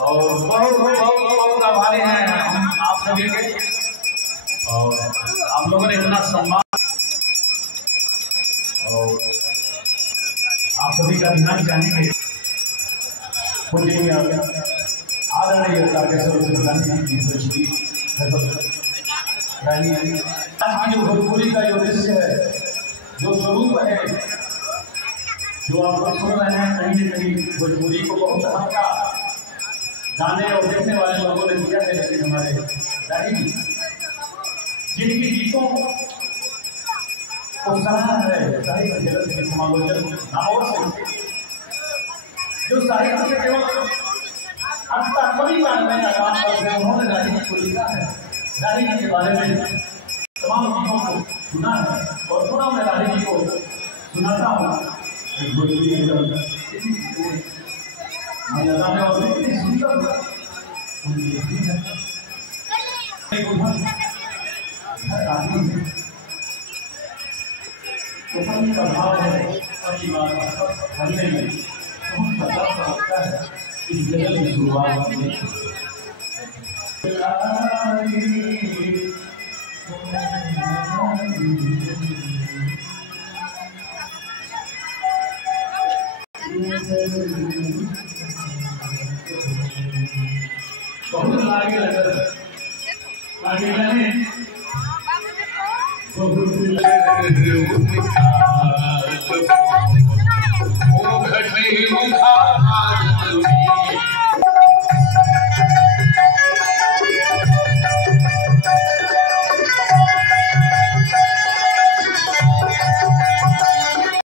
और बहुत बहुत बहुत आभारी हैं हम आप सभी के। और आप लोगों ने इतना सम्मान और आप सभी का ध्यान जानेंगे आदरणीय आज जो भोजपुरी का जो दृश्य है, जो स्वरूप है, जो आप लोग सुन रहे हैं, कहीं न कहीं भोजपुरी को बहुत हल्का गाने और देखने वाले लोगों ने किया है। लेकिन हमारे दादी जिनकी गीतों को सराहा है साहित्य जगत के समालोचन नामों से, जो साहित्य के केवल अब तक कभी मानने का काम करते हैं, उन्होंने दादी को लिखा है। दादी के बारे में तमाम गीतों को सुना है और पुनः मैं दादी जी को सुनाता हूँ। भोजपुरी और इतनी सुंदर का भाव है, परिवार बनने में बहुत बदलाव होता है इस जगत की शुरुआत में। बहुत लागे लगा आगे जाने बहुत लगे वो घटे